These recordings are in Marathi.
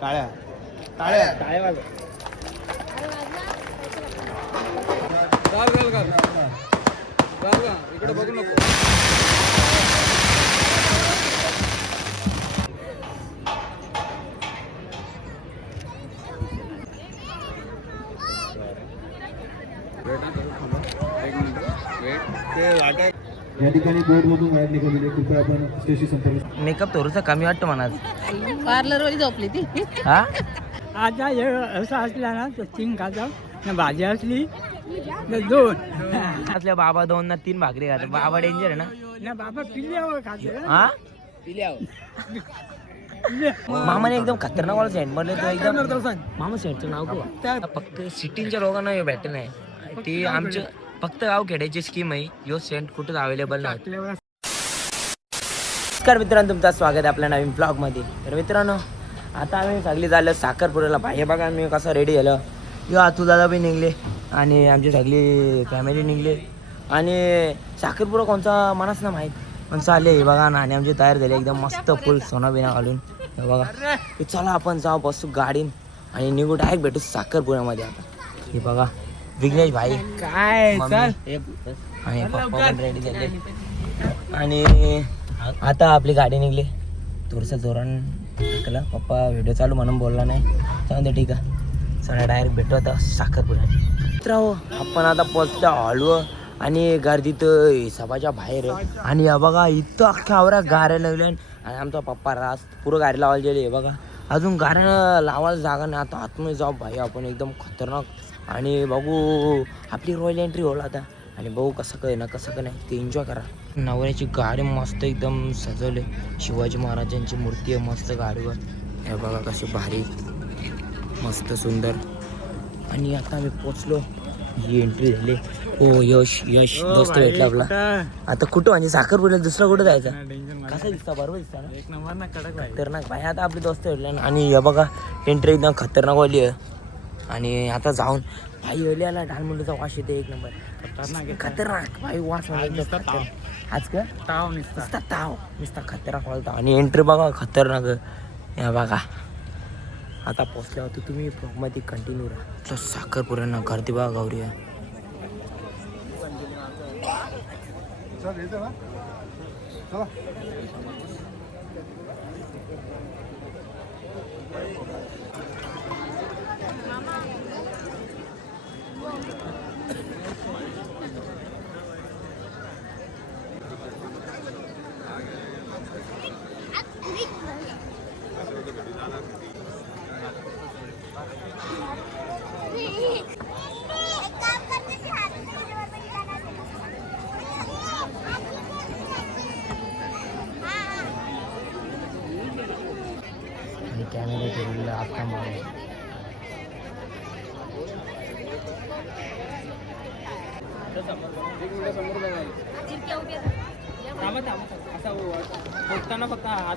टाळ्या. टाळ्या. टाळे वाजव? घाल घाल इकडे बघू नको. या ठिकाणी बोर्डमधून बाहेर निघालेले कृपया आपण स्टेशनशी संपर्क मेकअप थोडंसं कमी वाटतं म्हणा पार्लर वाली झोपली ती. हा? आता हे असं असला ना तर तीन खातात ना भाजी असली दोन. असल्या बाबा दोन ना तीन भाकरी खातात. बाबा डेंजर आहे ना. ना बाबा पिल्ल्यावर खाते. हा? मामाने एकदम खतरनाक वाला सेंट बनले तो एकदम मामा सेंटचं नाव काय फक्त सिटीच्या लोकांना हे भेटत नाही. ती आमच्या फक्त गाव खेड्याची स्कीम आहे. यो सेंट कुठेच अवेलेबल नाही. नमस्कार मित्रांनो तुमचं स्वागत आहे आपल्या नवीन ब्लॉगमध्ये. तर मित्रांनो आता आम्ही सगळी झालं साखरपुऱ्याला बाहेर बघा मी कसं रेडी झालं. यो आतू दादा बी निघले आणि आमची सगळी फॅमिली निघले. आणि साखरपुरा कोणचा मनाच ना माहीत. पण चालले हे बघा ना आणि आमची तयार झाली एकदम मस्त फुल सोना बिना घालून. हे बघा. चला आपण जाऊ बसू गाडीन. आणि निघू डायरेक्ट भेटू साखरपुऱ्यामध्ये आता. हे बघा. विघ्नेश भाई. काय मम्मी. आणि पप्पा पण रेडी झाले. आणि आता आपली गाडी निघली. थोडंसं जोरान केलं. पप्पा व्हिडिओ चालू म्हणून बोलला नाही. चालू दे ठीक आहे. चला डायरेक्ट भेटू आता साखरपुरा मित्रांनो आपण आता पोचतो हॉलवर आणि गर्दीत हिसाबाच्या बाहेर आहे. आणि हे बघा इथं अख्ख्या आवरा गाऱ्या लागल्या. आणि आमचा पप्पा रास पुरं गाडी लावायला गेले. हे बघा. अजून गाऱ्या लावायला जागा नाही. आता आतमध्ये जाऊ भाई आपण एकदम खतरनाक आणि बघू आपली रॉयल एंट्री होईल आता. आणि बघू कसं काय ना कसं काय नाही ते एन्जॉय करा. नवऱ्याची गाडी मस्त एकदम सजवले. शिवाजी महाराजांची मूर्ती आहे मस्त गाडीवर. हे बघा कशी भारी मस्त सुंदर. आणि आता आम्ही पोचलो ही एंट्री झाली. ओ यश यश. दोस्त भेटला आपला. आता कुठं? म्हणजे साखरपुड्याला दुसरा कुठं जायचा? कसं दिसता? बरोबर दिसता ना? एक नंबर ना कडक भाई. खतरनाक. भाई आता आपले दोस्त भेटले ना. आणि हे बघा एंट्री एकदम खतरनाक वाली आहे. आणि आता जाऊन भाई आला ढालमुंडीचा वास येते एक नंबर. खतरनाक भाई वास. आज का? ताव निसता. ताव. नुसता खतरनाक वालता आणि एंट्री बघा खतरनाक. हे बघा. आता पोचल्यावर तर तुम्ही मध्ये कंटिन्यू राहा. साखरपुऱ्यांना गर्दी बघा गौरी. आहे कॅमेरा ठेवलेला आता मागे एक मिनिट समोर बघा थांबा थांबा असं बघताना फक्त हात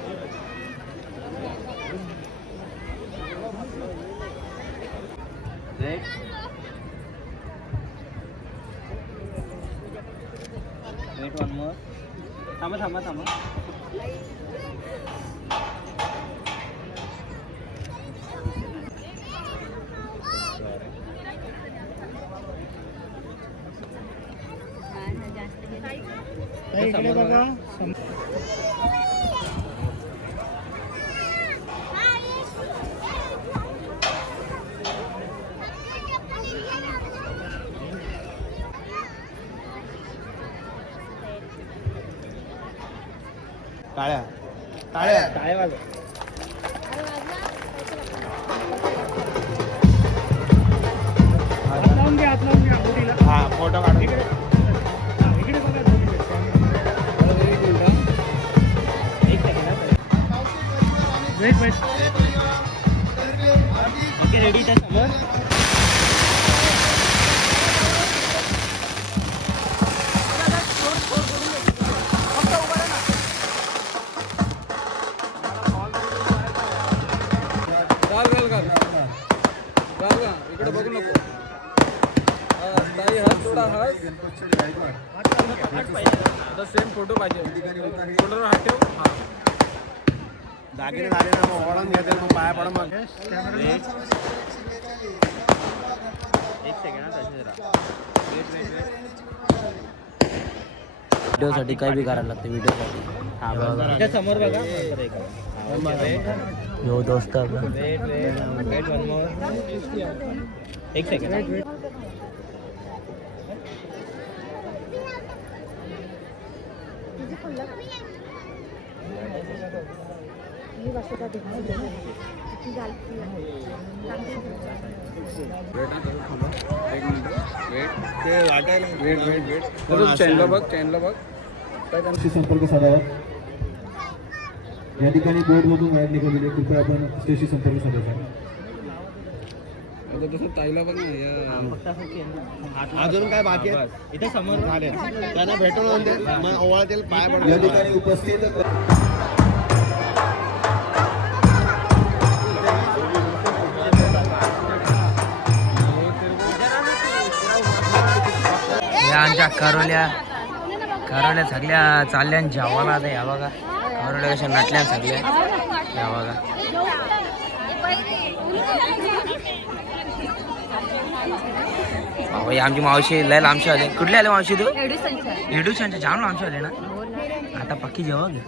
थांबा थांबा थांबा इकडे बघा टाळ्या टाळ्या टाळे वाजव हा फोटो काढून इकडे. हा, इकडे व्हिडिओसाठी काही बी करायला लागतं व्हिडिओसाठी. समोर बघा. यो दोस्त एक सेकंड हा ते संपर्क साधावा या ठिकाणी बोर्डमधून बाहेर निघालेले कृपया आपण स्टेशी संपर्क साधावा आता तसं ताईला या अजून काय बाकी आहे? इथे समोर झाले. त्यांना भेटून आणते मग ओवाळतील पाय या ठिकाणी उपस्थित आमच्या करोल्या करोल्या सगळ्या चालल्या जेवायला आता या बघा. करोल्या कशा नटल्या सगळ्या. या बघा. अहो, आमची मावशी लय लांबशी आले. कुठले आले मावशी तू? एडुशांच्या जाम लांबशी आले ना? आता पक्की जेवा घे.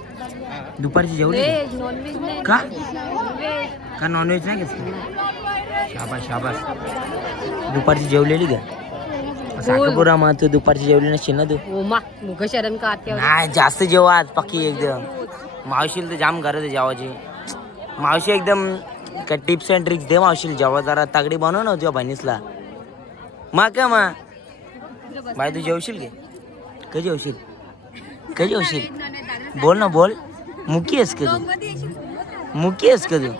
दुपारची जेवली का? का नॉनव्हेज नाही घेत शाबास शाबास. दुपारची जेवलेली घ्या साखरपुरा मग तू दुपारची जेवली नसशील ना तू. का आत्या? नाही जास्त जेवा आज पक्की एकदम. मावशीला तर जाम गरज आहे जेवाची मावशी एकदम काय टिप्स अँड ट्रिक्स दे मावशीला जेव्हा जरा तागडी बनव ना तुझ्या बहिणीसला. मा का मा? बाय तू जेवशील के? कधी जेवशील? कधी जेवशील? बोल ना बोल. मुकी आहेस का तू? मुकी आहेस का तू?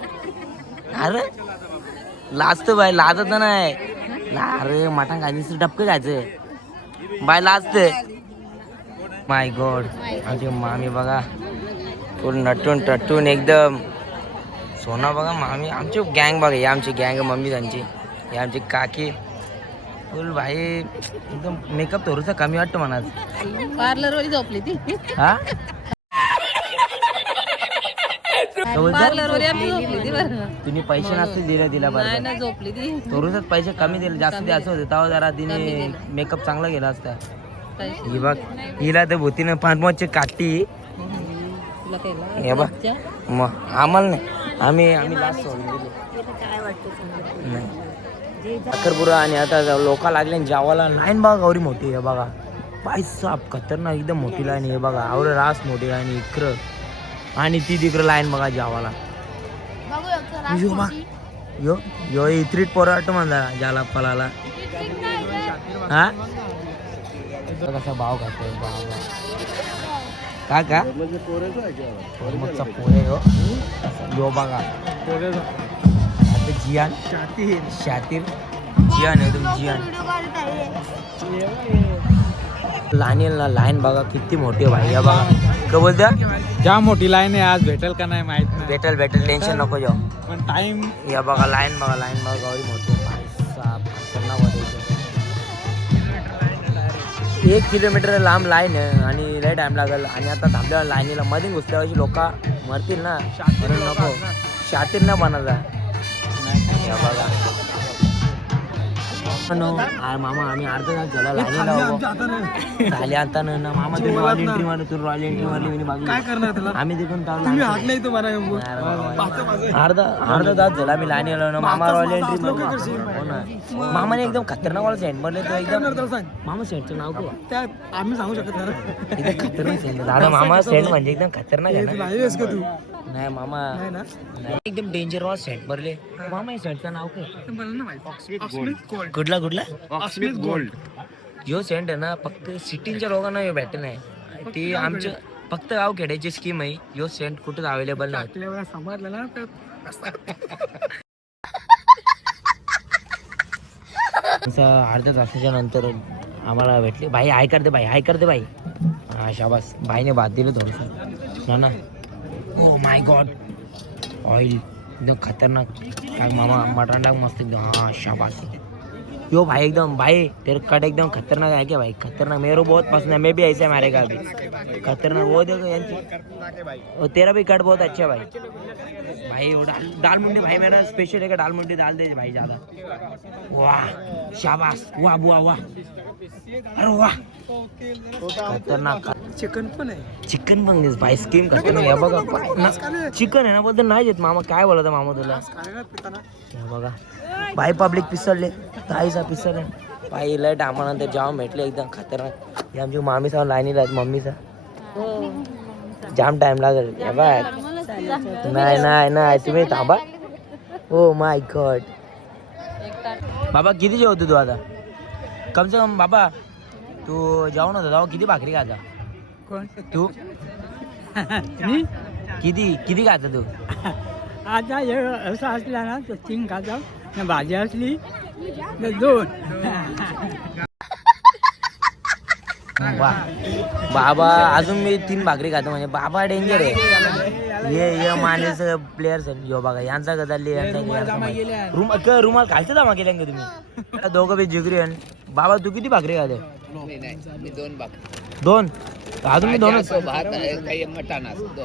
अरे लाजत बाय लाजत नाही. अरे मटण खायचं डबकं खायचं. बाय लाजते माय गॉड आमची मामी बघा. फुल नटून टटून एकदम. सोना बघा मामी. आमची गँग बघा ही आमची गँग मम्मी त्यांची. ही आमची काकी. फुल भाई एकदम मेकअप थोडंसं कमी वाटतं म्हणा पार्लर वाली झोपली ती. हा? काय बोलता? पार्लर वाली आपली झोपली ती बरं. तुम्ही पैसे नसतील दिले तिला नाही बरं. ना झोपली ती. थोडंसंच पैसे कमी दिले जास्त द्यायचं होते. तेव्हा जरा तिने मेकअप चांगला केला असता. पैसे. ही बघ हिला तर भूतीनं तुला केला. हे बघ मग आम्हाला नाही. आम्ही आम्ही लास्ट सोडून दिली. नाही. साखरपुरा आणि आता लोक लागले आणि जेवायला लाईन बघा गौरी मोठी आहे बघा. बाई साप खतरनाक एकदम मोठी लाईन आहे बघा. आवड रास मोठी लाईन इकडं. आणि ती तिकडं लाईन बघा जेवायला यो बघ यो यो इत्रीट पोराट म्हणला ज्याला पलाला हा? कसा भाव खातोय बाबा का का? मगचा पोरे हो. यो बघा. आता जियान. शातीर. शातीर. जियान आहे तुम्ही जियान लहान ना लाईन बघा किती मोठी भाई. या बघा. का बोलता? जाम मोठी लाईन आहे आज भेटेल का नाही माहीत नाही. भेटेल भेटेल टेन्शन नको जाऊ पण टाइम या बघा लाईन बघा लाईन बघा गौरी मोठी. एक किलोमीटर लांब लाईन आहे आणि लय टाइम लागेल. आणि आता थांबल्या लाईनीला मध्ये घुसल्यावर लोक मरतील ना. नको. शातील ना बनायचा या बघा. नो, आ- मामा आम्ही अर्धा तास झाला लाईनीला. झाले आता ना मामा तुम्ही रॉयल एंट्री मारली तुम्ही रॉयल एंट्री मारली मी बघली आम्ही तिकडून अर्धा अर्धा तास झाला मी लाईन आलो ना मामा रॉयल एंट्री ना. मामाने एकदम खतरनाक वाला सेंट म्हणले तो एकदम. मामा सेंटचं नाव काय? आम्ही सांगू शकत नाही खतरनाक सेंट दादा मामा सेंट म्हणजे एकदम खतरनाक आहे ना? नाही मामा. नाही एकदम डेंजर वाला सेंट भरले मामा हे सेंटचं नाव काय? कुठला कुठला? ऑक्समिथ गोल्ड यो सेंट आहे ना फक्त सिटीच्या लोकांना हे भेटत नाही ती आमच्या फक्त गाव खेड्याची स्कीम आहे. यो सेंट कुठंच अवेलेबल नाही. समजलं ना तर असं अर्ध्या तासाच्या नंतर आम्हाला भेटले. भाई हाय करते भाई हाय करते भाई. हा शाबास. भाईने भात दिलं थोडंसं. ना ना. ओ माय गॉड ऑयल एकदम खतरनाक। काय मामा मटन डाक मस्त एकदम हाँ शाबाश। यो भाई एकदम, भाई, तेरे कट एकदम खतरनाक है क्या भाई? खतरनाक, मेरे बहुत पसंद है, मैं भी ऐसे मारेगा अभी। खतरनाक, वो देखो यार तेरा भी कट बहुत अच्छा है भाई। भाई वो दाल दाल मुंडी भाई मेरा स्पेशल है कि दाल मुंडी दाल दे भाई ज्यादा। वाह शाबाश वाह वाह वाह। अरे वाह। खतरनाक। चिकन पण आहे. चिकन पण भाई स्कीम खतरनाक आहे बघा चिकन आहे ना बोलतो नाही देत मामा काय बोलत मामा तुला? हे बघा. बाई पब्लिक पिसळले. ताईचा पिसळले बाई लय डामानंतर जाम भेटले एकदम खतरनाक. हे आमची मामीचा लाईनीला आहेत मम्मीचा. जाम टाइम लागेल. हे बाय नाही नाही नाही तुम्ही थांबा. ओ माय गॉड बाबा किती जेवतो तू आता? कम से कम बाबा तू जाऊन होता जाऊ किती भाकरी खाता? कोण? तू? मी? किती किती खाता तू? आता हे असं असला ना तर तीन खाता. ना भाजी असली तर दोन. बाबा अजून मी तीन भाकरी खातो म्हणजे बाबा डेंजर आहे. ये ये मानेच प्लेयर्स आहेत. यो बघा यांचा का चालली यांचा रुम क- रुमाल खालचं जमा केल्या का तुम्ही? दोघं बी जिगरी आहे बाबा तू किती भाकरी खाते? दोन अजून मी दोनच.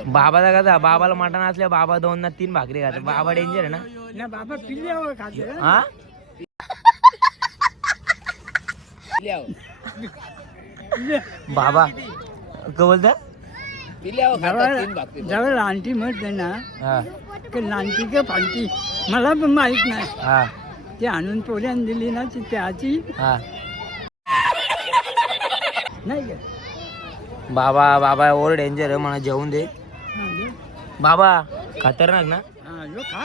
बाबाचा कसा बाबाला मटण असल्या बाबा दोन ना तीन भाकरी खाते. बाबा डेंजर आहे ना? बाबा खाते. हा? बाबा का बोलता जवळ लांटी म्हटलं ना हा. की लांटी का फांटी. मला पण माहीत नाही. हा. ती आणून पोऱ्यान दिली ना ती त्याची हा. नाही का? बाबा बाबा ओर डेंजर आहे मला जेवून दे. हा, दे. बाबा खतरनाक ना? हा, यो खा.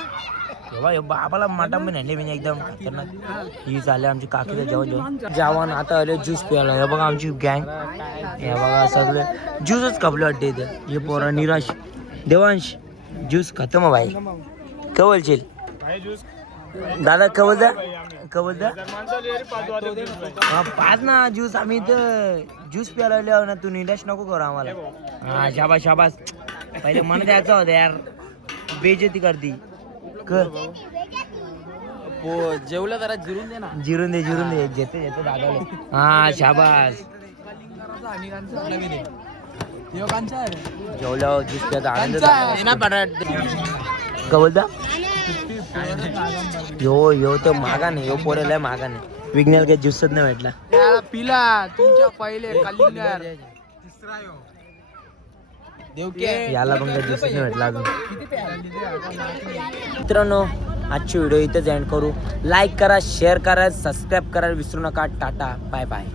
तेव्हा हे बाबाला मटण पण आणले मी एकदम खतरनाक. ही झाले आमची काकीचं जेवण जेवण. जेवण आता आले ज्यूस प्यायला. हे बघा आमची गँग हे बघा सगळे. ज्यूसच कपले वाटते इथे. हे पोरं निराश. देवांश ज्यूस खतम आहे भाई. कवलशील दादा कवल द्या कवल द्या पाच ना ज्यूस आम्ही इथं. ज्यूस प्यायला आलो ना तू निराश नको करू आम्हाला. हा शाबास शाबास. पहिले मन द्यायचं होतं यार. बेजती करती. कर. जेवलं जरा जिरून दे ना. जिरून दे जिरून दे. जेते जेते दादाले हा शाबास. जेवल्यावर प्यायचा आनंद झाला. काय बोलता? यो यो तो मागा नाही यो पोरेला मागा नाही विज्ञान काही ज्यूसच नाही भेटला. पिला तुमच्या पहिले कलिंगर याला पण काही ज्यूसच नाही भेटला अजून मित्रांनो आजची व्हिडिओ इथेच एंड करू. लाईक करा शेअर करा सबस्क्राईब करा विसरू नका. Tata bye bye